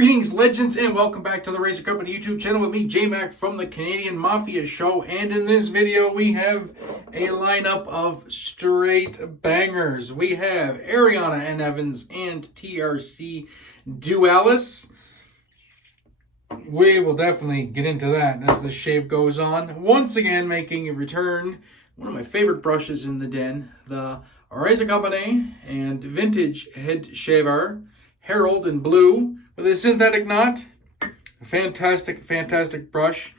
Greetings, legends, and welcome back to the Razor Company YouTube channel with me, J-Mac from the Canadian Mafia Show. And in this video, we have a lineup of straight bangers. We have Ariana and Evans and TRC Dualis. We will definitely get into that as the shave goes on. Once again, making a return, one of my favorite brushes in the den, the Razor Company and Vintage Head Shaver Herald in blue with a synthetic knot. A fantastic brush.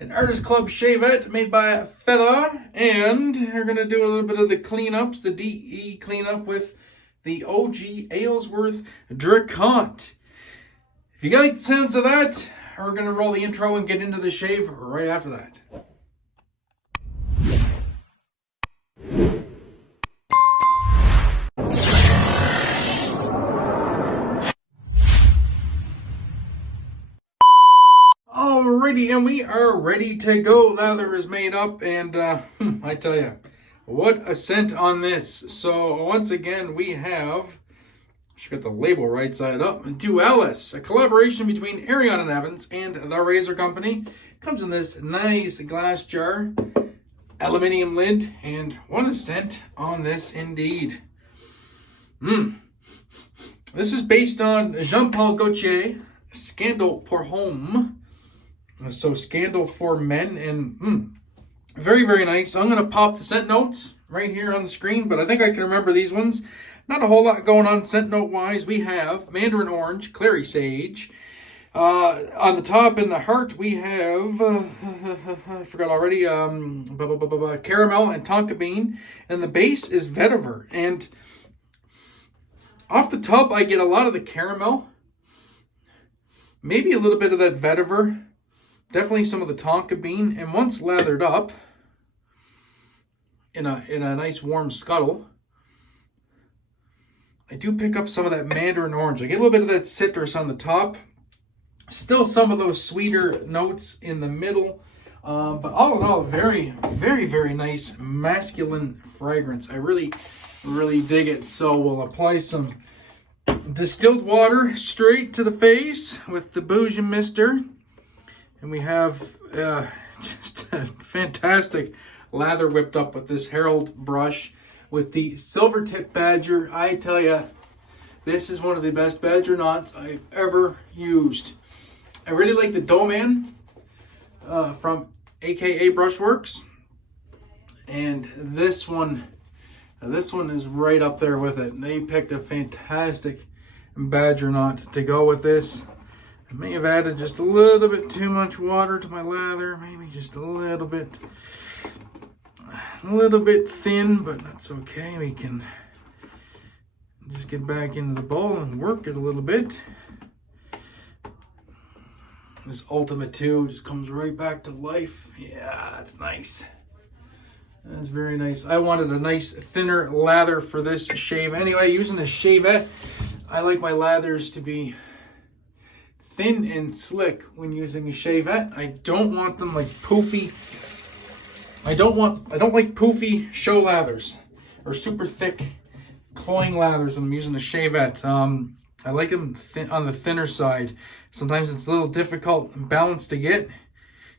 An Artist Club Shavette made by Feather. And we're going to do a little bit of the cleanups, the DE cleanup with the OG Aylsworth Drakkant. If you like the sounds of that, we're going to roll the intro and get into the shave right after that. Alrighty, and we are ready to go. Lather is made up, and I tell you, what a scent on this. So once again, we have, should get the label right side up, Dualis, a collaboration between Ariana and Evans and the Razor Company. Comes in this nice glass jar, aluminium lid, and what a scent on this indeed. This is based on Jean-Paul Gaultier, Scandal pour Homme. So Scandal for Men, and very nice. I'm going to pop the scent notes right here on the screen, but I think I can remember these ones. Not a whole lot going on scent note wise. We have Mandarin Orange, Clary Sage. On the top in the heart we have, I forgot already, Caramel and Tonka Bean. And the base is Vetiver. And off the top I get a lot of the caramel. Maybe a little bit of that Vetiver. Definitely some of the Tonka Bean, and once lathered up in a nice warm scuttle, I do pick up some of that Mandarin Orange. I get a little bit of that citrus on the top. Still some of those sweeter notes in the middle. But all in all, very nice masculine fragrance. I really dig it. So we'll apply some distilled water straight to the face with the Bougie Mister. And we have just a fantastic lather whipped up with this Herald brush with the Silvertip Badger. I tell you, this is one of the best Badger knots I've ever used. I really like the Doman from AKA Brushworks. And this one is right up there with it. They picked a fantastic Badger knot to go with this. I may have added just a little bit too much water to my lather, maybe just a little bit thin, but that's okay. We can just get back into the bowl and work it a little bit. This Ultima 2 just comes right back to life. Yeah, that's nice. That's very nice. I wanted a nice thinner lather for this shave. Anyway, using the Shavette, I like my lathers to be thin and slick when using a Shavette. I don't want them like poofy. I don't like poofy show lathers or super thick cloying lathers when I'm using a Shavette. I like them on the thinner side. Sometimes it's a little difficult and balanced to get.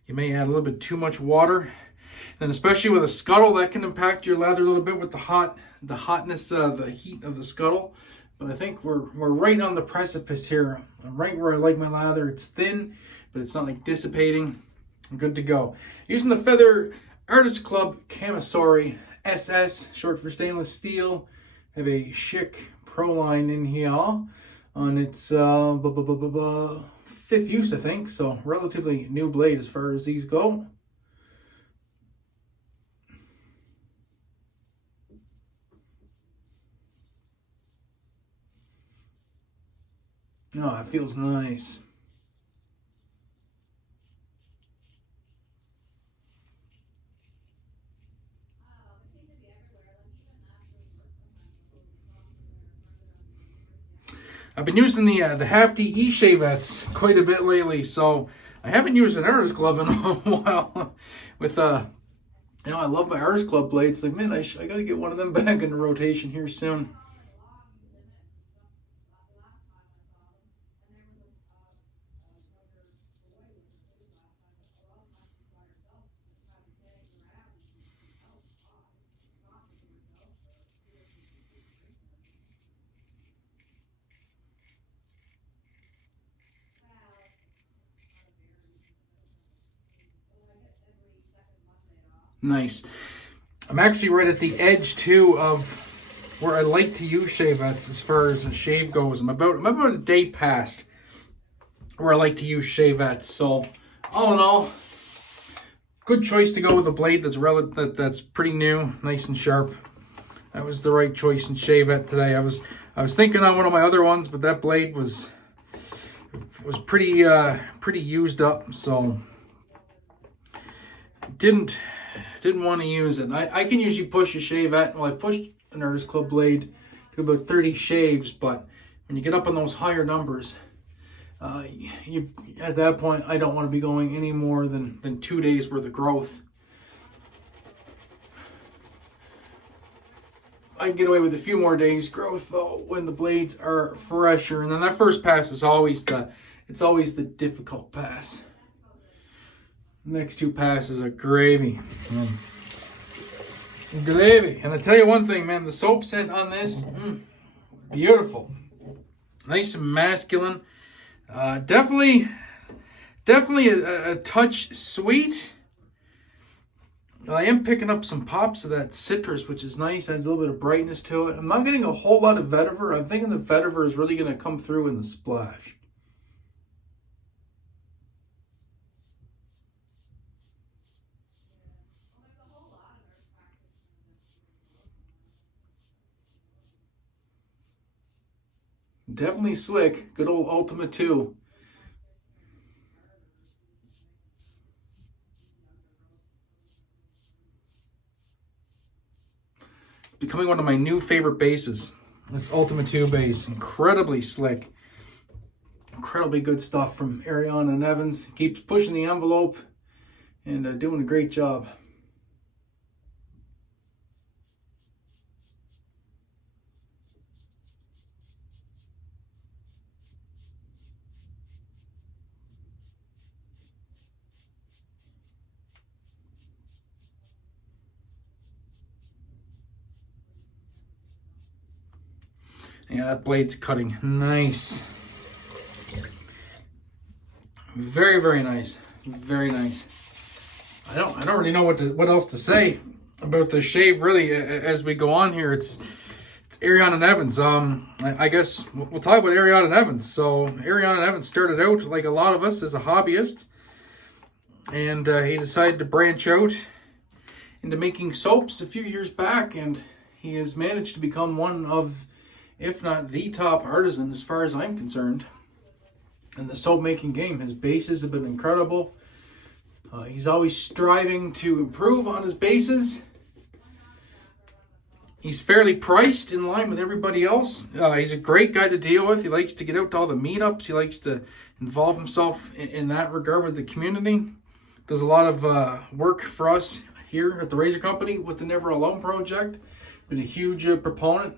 You may add a little bit too much water. And especially with a scuttle, that can impact your lather a little bit with the hotness, the heat of the scuttle. But I think we're right on the precipice here. I'm right where I like my lather. It's thin, but it's not like dissipating. I'm good to go. Using the Feather Artist Club Kamisori SS, short for stainless steel. I have a Schick Proline in here on its fifth use, I think. So relatively new blade as far as these go. Oh, it feels nice. I've been using the half DE Shavettes quite a bit lately, so I haven't used an Artist Club in a while. With I love my Artist Club blades. Like, man, I gotta get one of them back in rotation here soon. Nice. I'm actually right at the edge too of where I like to use shavettes as far as a shave goes. I'm about a day past where I like to use shavettes. So all in all, good choice to go with a blade that's pretty new, nice and sharp. That was the right choice in shavette today. I was thinking on one of my other ones, but that blade was pretty used up, so didn't want to use it. I can usually push a shavette. Well, I pushed an Artist Club blade to about 30 shaves, but when you get up on those higher numbers, at that point, I don't want to be going any more than 2 days worth of growth. I can get away with a few more days growth though when the blades are fresher, and then that first pass is always the difficult pass. The next two passes are gravy. Gravy. And I tell you one thing, man, the soap scent on this, beautiful. Nice and masculine. Definitely a touch sweet. I am picking up some pops of that citrus, which is nice. Adds a little bit of brightness to it. I'm not getting a whole lot of vetiver. I'm thinking the vetiver is really going to come through in the splash. Definitely slick. Good old Ultima 2. It's becoming one of my new favorite bases. This Ultima 2 base. Incredibly slick. Incredibly good stuff from Ariana and Evans. Keeps pushing the envelope and doing a great job. Yeah, that blade's cutting nice. Very, very nice. Very nice. I don't really know what else to say about the shave really as we go on here. It's Ariana and Evans. I guess we'll talk about Ariana and Evans. So Ariana and Evans started out like a lot of us as a hobbyist, and he decided to branch out into making soaps a few years back, and he has managed to become one of, if not the top artisan as far as I'm concerned in the soap making game. His bases have been incredible. He's always striving to improve on his bases. He's fairly priced in line with everybody else. He's a great guy to deal with. He likes to get out to all the meetups. He likes to involve himself in that regard with the community. Does a lot of work for us here at the Razor Company with the Never Alone project. Been a huge proponent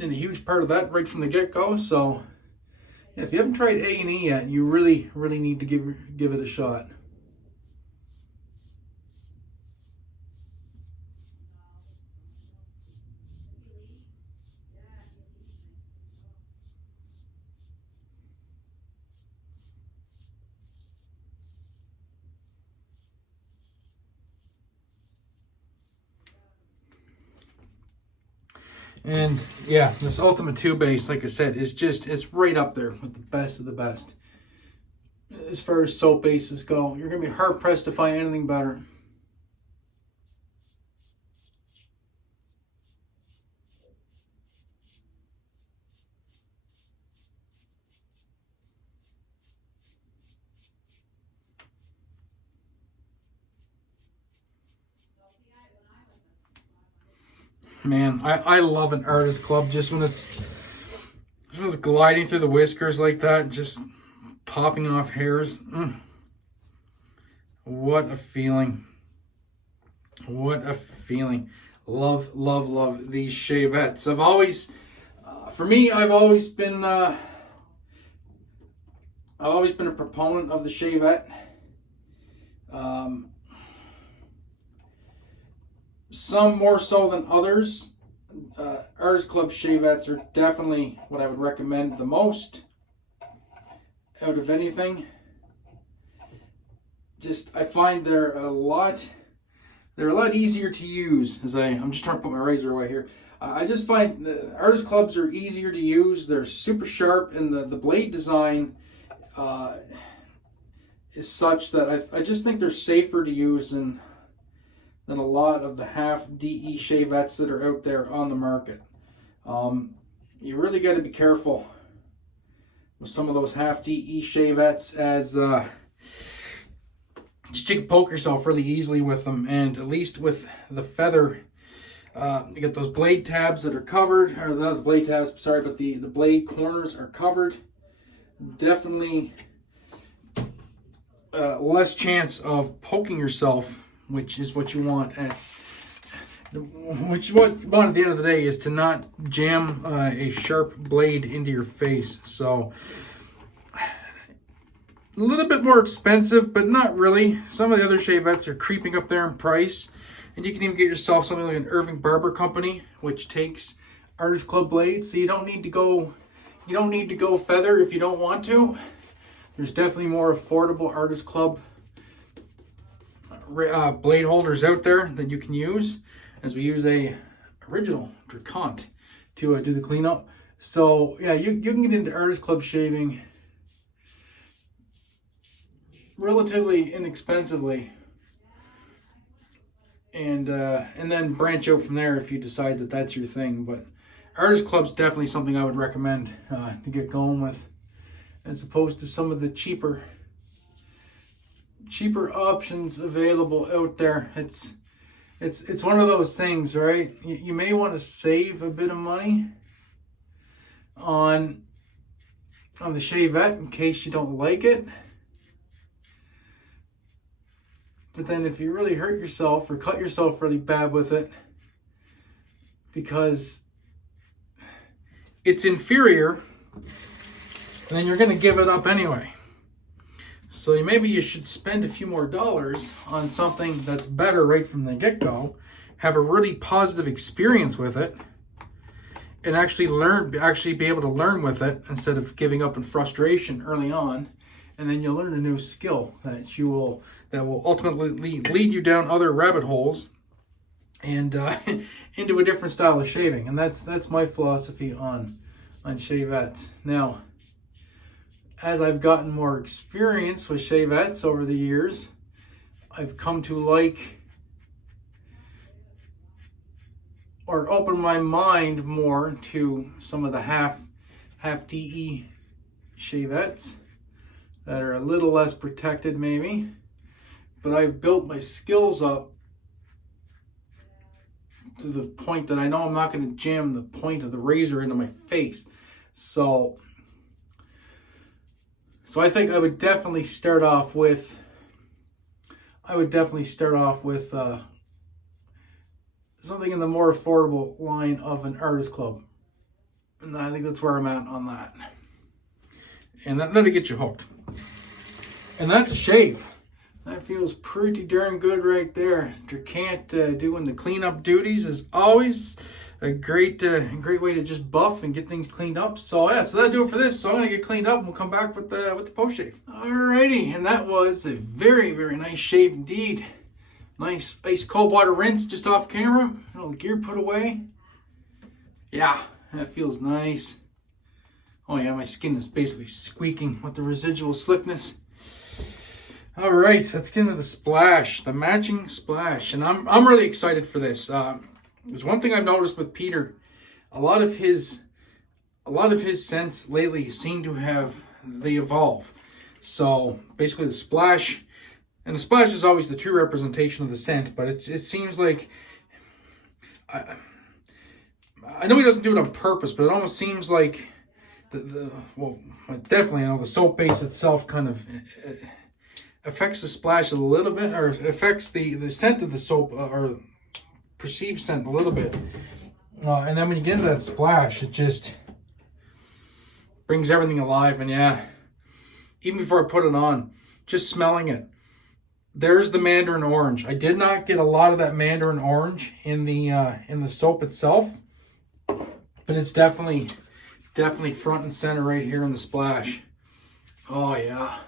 and a huge part of that right from the get-go. So yeah, if you haven't tried A&E yet, you really need to give it a shot. And yeah, this Ultima 2 base, like I said, it's right up there with the best of the best. As far as soap bases go, you're going to be hard pressed to find anything better. Man, I love an Artist Club just when it's gliding through the whiskers like that, just popping off hairs. What a feeling. What a feeling. Love these shavettes. I've always been a proponent of the shavette. Some more so than others. Artist Club shavettes are definitely what I would recommend the most out of anything. I find they're a lot they're a lot easier to use. I'm just trying to put my razor away here. I just find the artist clubs are easier to use. They're super sharp, and the blade design is such that I just think they're safer to use than a lot of the half DE shavettes that are out there on the market. You really got to be careful with some of those half DE shavettes, as you can poke yourself really easily with them. And at least with the Feather, you get those blade tabs that are covered, or not the blade tabs, sorry, but the blade corners are covered. Definitely less chance of poking yourself, which is what you want at what you want at the end of the day, is to not jam a sharp blade into your face. So a little bit more expensive, but not really. Some of the other shavettes are creeping up there in price, and you can even get yourself something like an Irving Barber Company, which takes artist club blades. So you don't need to go Feather if you don't want to. There's definitely more affordable artist club blade holders out there that you can use, as we use a original Drakkant to do the cleanup. So yeah, you can get into artist club shaving relatively inexpensively, and then branch out from there if you decide that that's your thing. But artist club's definitely something I would recommend to get going with, as opposed to some of the cheaper options available out there. It's one of those things, right? You may want to save a bit of money on the shavette in case you don't like it. But then if you really hurt yourself or cut yourself really bad with it because it's inferior, then you're going to give it up anyway. So maybe you should spend a few more dollars on something that's better right from the get-go, have a really positive experience with it, and actually be able to learn with it instead of giving up in frustration early on. And then you'll learn a new skill that will ultimately lead you down other rabbit holes and into a different style of shaving. And that's my philosophy on shavettes. Now, as I've gotten more experience with shavettes over the years, I've come to like or open my mind more to some of the half DE shavettes that are a little less protected maybe, but I've built my skills up to the point that I know I'm not going to jam the point of the razor into my face. So I think I would definitely start off with something in the more affordable line of an artist club. And I think that's where I'm at on that. And that'll get you hooked. And that's a shave. That feels pretty darn good right there. Drakkant doing the cleanup duties is always a great way to just buff and get things cleaned up. So yeah, so that'll do it for this. So I'm gonna get cleaned up and we'll come back with the post shave. Alrighty, and that was a very, very nice shave indeed. Nice ice cold water rinse just off camera. All the gear put away. Yeah, that feels nice. Oh yeah, my skin is basically squeaking with the residual slickness. All right, let's get into the splash, the matching splash, and I'm really excited for this. There's one thing I've noticed with Peter, a lot of his scents lately seem to they evolve. So basically the splash, and the splash is always the true representation of the scent, but it seems like, I know he doesn't do it on purpose, but it almost seems like well, definitely I know the soap base itself kind of affects the splash a little bit, or affects the scent of the soap, or perceived scent a little bit. And then when you get into that splash, it just brings everything alive. And yeah, even before I put it on, just smelling it, there's the mandarin orange. I did not get a lot of that mandarin orange in the soap itself, but it's definitely front and center right here in the splash. Oh yeah.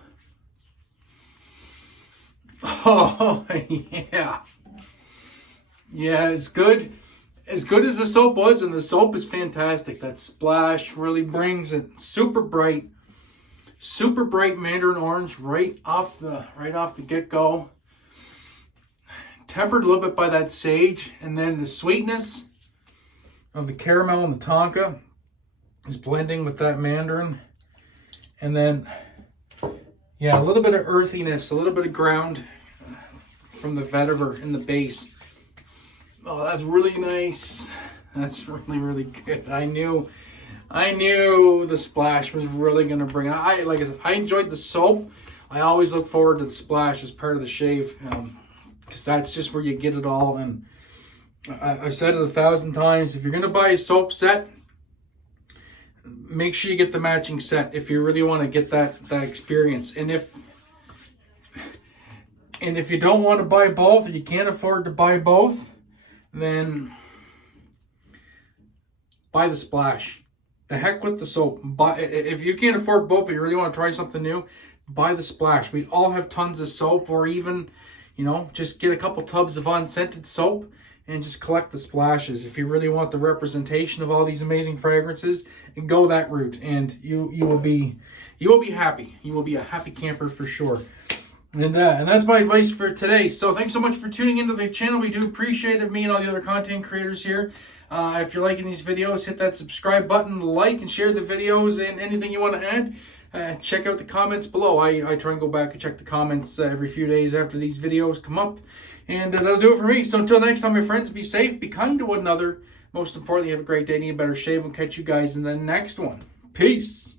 Oh yeah. Yeah, as good as the soap was, and the soap is fantastic. That splash really brings it super bright mandarin orange right off the get-go. Tempered a little bit by that sage, and then the sweetness of the caramel and the tonka is blending with that mandarin. And then, yeah, a little bit of earthiness, a little bit of ground from the vetiver in the base. Oh, that's really nice. That's really, really good. I knew the splash was really going to bring it. I enjoyed the soap. I always look forward to the splash as part of the shave, because that's just where you get it all. And I've said it 1,000 times, if you're going to buy a soap set, make sure you get the matching set if you really want to get that experience. And if you don't want to buy both, or you can't afford to buy both, then buy the splash. The heck with the soap. If you can't afford both, but you really want to try something new, buy the splash. We all have tons of soap, or even, just get a couple tubs of unscented soap and just collect the splashes. If you really want the representation of all these amazing fragrances, and go that route, and you will be happy. You will be a happy camper for sure. And that's my advice for today. So thanks so much for tuning into the channel. We do appreciate it, me and all the other content creators here. If you're liking these videos, hit that subscribe button, like and share the videos, and anything you want to add, check out the comments below. I try and go back and check the comments every few days after these videos come up. And that'll do it for me. So until next time, my friends, be safe, be kind to one another. Most importantly, have a great day and a better shave. We'll catch you guys in the next one. Peace.